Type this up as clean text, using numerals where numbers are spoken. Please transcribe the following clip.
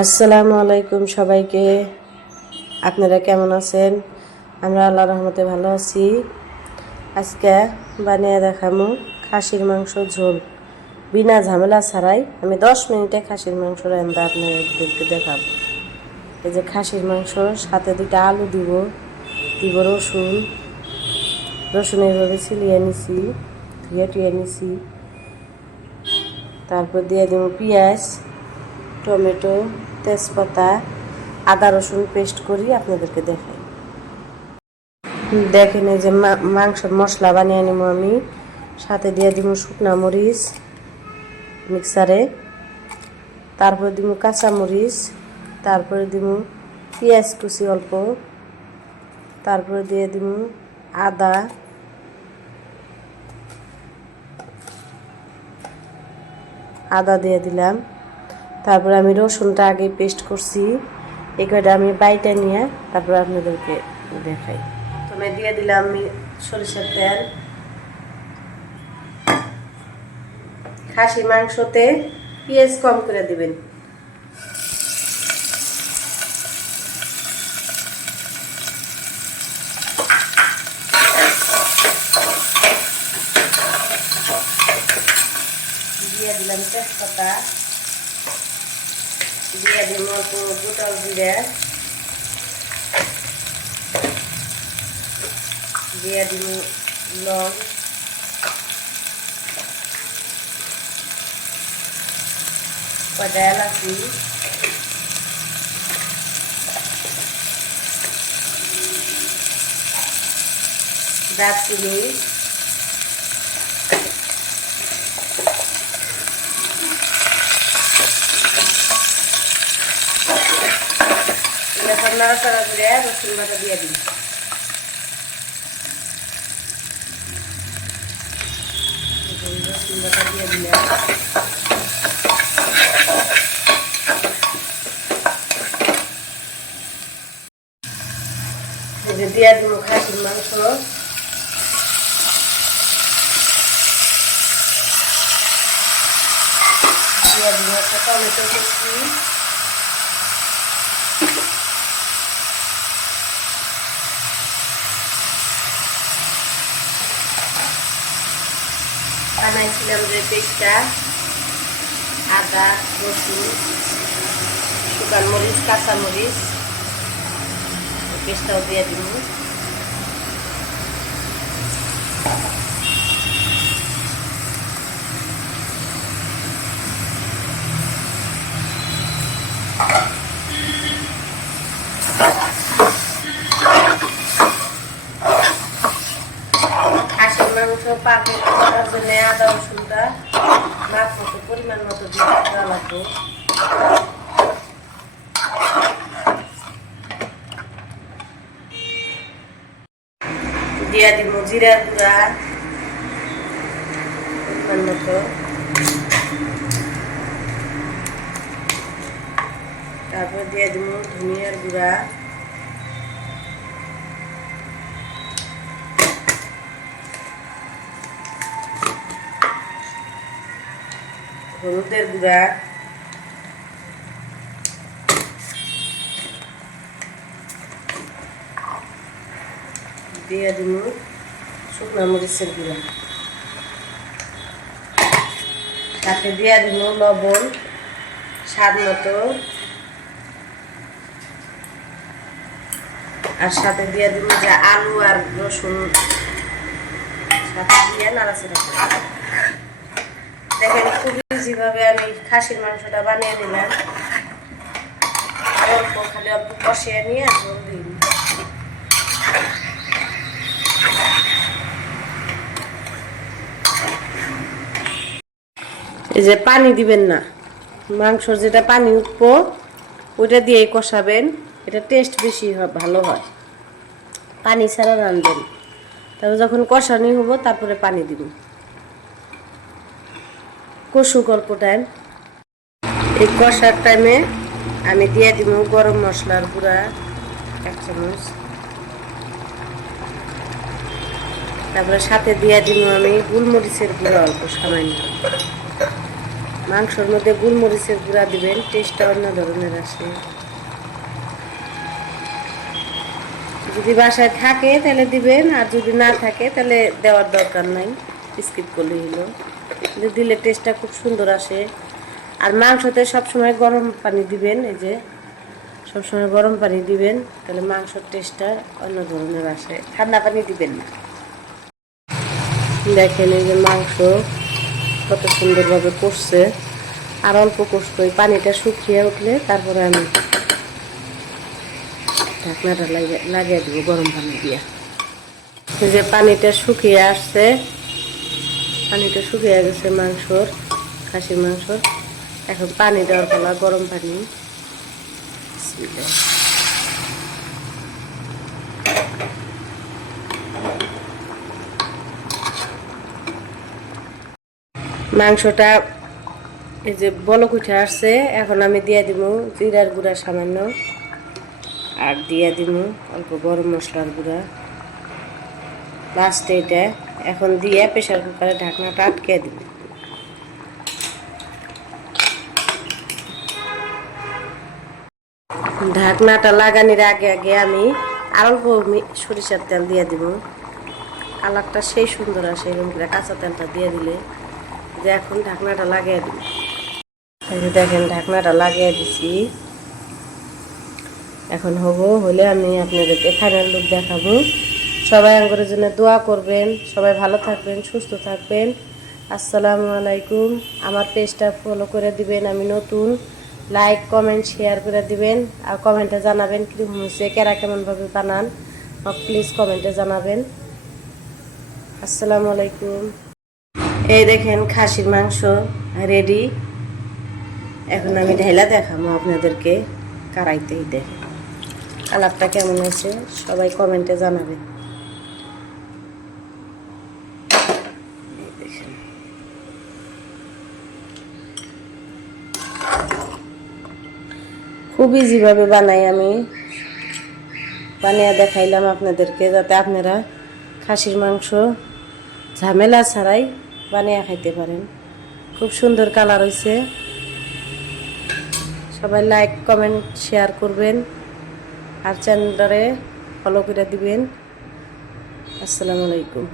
আসসালামু আলাইকুম সবাইকে। আপনারা কেমন আছেন? আমরা আল্লাহর রহমতে ভালো আছি। আজকে বানিয়ে দেখাবো খাসির মাংস ঝোল, বিনা ঝামেলা ছাড়াই। আমি 10 মিনিটে খাসির মাংস রান্না আপনাদেরকে দেখাবো। এই যে খাসির মাংস, সাথে 2টা আলু দিব রসুন এইভাবে ছিলিয়ে নিছি, ধুয়ে নিছি। তারপর দিয়ে দেবো পেঁয়াজ, টমেটো, তেজপাতা, আদা রসুন পেস্ট করি আপনাদেরকে দেখাই। দেখেন এই যে মাংসের মশলা বানিয়ে নেব আমি। সাথে দিয়ে দিব শুকনা মরিচ মিক্সারে, তারপরে দিব কাঁচা মরিচ, তারপরে দিব পেঁয়াজ কুচি অল্প, তারপরে দিয়ে দিব আদা দিয়ে দিলাম। তারপরে আমি রসুনটা আগে পেস্ট করছি, এই কয়টা আমি বাইটা নিয়ে তারপরে আপনাদেরকে দেখাই। প্রথমে দিয়ে দিলাম আমি সরিষার তেল। খাসি মাংসতে পেঁয়াজ কম করে দিবেন। দিয়ে দিলাম তেজপাতা, দিয়ে দিলাম অল্প গোটা জিরা, দিয়ে দিব লং, কয়টা এলাচি, দারচিনি, সব নাড়াচাড়া করে রসুন বাটা দিয়ে দিই। রসুন বাটা দিয়ে দিলাম। দিয়ে দিব খাসির মাংস, দিয়ে দিব একটা টমেটো কুচি, বানাইছিলাম যে পেস্টটা, আদা রসুন শুকান মরিচ কাঁচা মরিচ, পেস্টটাও দিয়ে দিব। খাসির মাংস পাকে করার জন্য আদা রসুনটা মাপ মতো পরিমাণ মতো দিয়ে দেওয়া লাগবে। দিয়ে দিব জিরার গুঁড়া পরিমাণ মতো, তারপর দিয়ে দিব ধনিয়ার গুঁড়া, হলুদের গুঁড়া, দিয়ে দিব শুকনা মরিচের গুঁড়া, সাথে দিয়ে দিব লবণ স্বাদ মতো, আর সাথে দিয়ে দিব যে আলু আর রসুন সাথে দিয়ে নাড়াচাড়া করে। দেখেন খুব ইজিভাবে আমি খাসির মাংসটা বানিয়ে দিলাম। অল্প খালি অল্প কষিয়ে নিয়ে ঝোল দিই। এই যে পানি দিবেন না, মাংসর যেটা পানি উঠবো ওইটা দিয়েই কষাবেন, এটা টেস্ট বেশি ভালো হয়। পানি ছাড়া রাঁধবেন, তারপর যখন কষানি হবো তারপরে পানি দিব। কষুক অল্প টাইম। এই কষার টাইমে আমি দিয়ে দিব গরম মশলার গুঁড়া 1 চামচ, তারপরে সাথে দিয়ে দিব আমি গোলমরিচের গুঁড়া অল্প সামান্য। মাংসের মধ্যে গোলমরিচের গুঁড়া দিবেন, টেস্টটা অন্য ধরনের আসে। যদি বাসায় থাকে তাহলে দিবেন, আর যদি না থাকে তাহলে দেওয়ার দরকার নাই, স্কিপ করলে হলো। কিন্তু দিলে টেস্টটা খুব সুন্দর আসে। আর মাংসতে সবসময় গরম পানি দিবেন, এই যে সবসময় গরম পানি দিবেন, তাহলে মাংসের টেস্টটা অন্য ধরনের আসে। ঠান্ডা পানি দিবেন না। দেখেন এই যে মাংস কত সুন্দরভাবে কষছে। আর অল্প কষবো, এই পানিটা শুকিয়ে উঠলে তারপরে আমি ঢাকনাটা লাগিয়ে দেবো গরম পানি দিয়ে। এই যে পানিটা শুকিয়ে আসছে, পানিটা শুকিয়ে গেছে মাংসর, খাসির মাংসর। এখন পানি দেওয়ার পালা, গরম পানি। মাংসটা এই যে বলক উঠে আসছে, এখন আমি দিয়ে দিব জিরার গুঁড়া সামান্য, আর দিয়ে দিব অল্প গরম মশলার গুঁড়া লাস্টে। এটা এখন দিয়ে প্রেশার কুকারে ঢাকনাটা আটকে দিব। ঢাকনাটা লাগানোর আগে আগে আমি আর অল্প সরিষার তেল দিয়ে দিব। কালারটা সেই সুন্দর আসে এরকম করে কাঁচা তেলটা দিয়ে দিলে। যে এখন ঢাকনাটা লাগিয়ে দিব। দেখেন ঢাকনাটা লাগিয়ে দিছি। এখন হলে আমি আপনাদেরকে ফাইনাল লুক দেখাবো। সবাই আমাদের জন্য দোয়া করবেন, সবাই ভালো থাকবেন, সুস্থ থাকবেন। আসসালামু আলাইকুম। আমার পেজটা ফলো করে দিবেন, আমি নতুন। লাইক কমেন্ট শেয়ার করে দিবেন, আর কমেন্টে জানাবেন কীরকম হয়েছে, কেরা কেমনভাবে বানান, প্লিজ কমেন্টে জানাবেন। আসসালামু আলাইকুম। এই দেখেন খাসির মাংস রেডি। এখন আমি ঢেলা দেখাবো আপনাদেরকে কড়াইতেই। দেখেন কালারটা কেমন আছে, সবাই কমেন্টে জানাবেন। খুব ইজিভাবে বানাই আমি, বানিয়ে দেখাইলাম আপনাদেরকে, যাতে আপনারা খাসির মাংস ঝামেলা ছাড়াই বানিয়ে খাইতে পারেন। খুব সুন্দর কালার হয়েছে। সবাই লাইক কমেন্ট শেয়ার করবেন, আর চ্যানেলটারে ফলো করে দিবেন। আসসালামু আলাইকুম।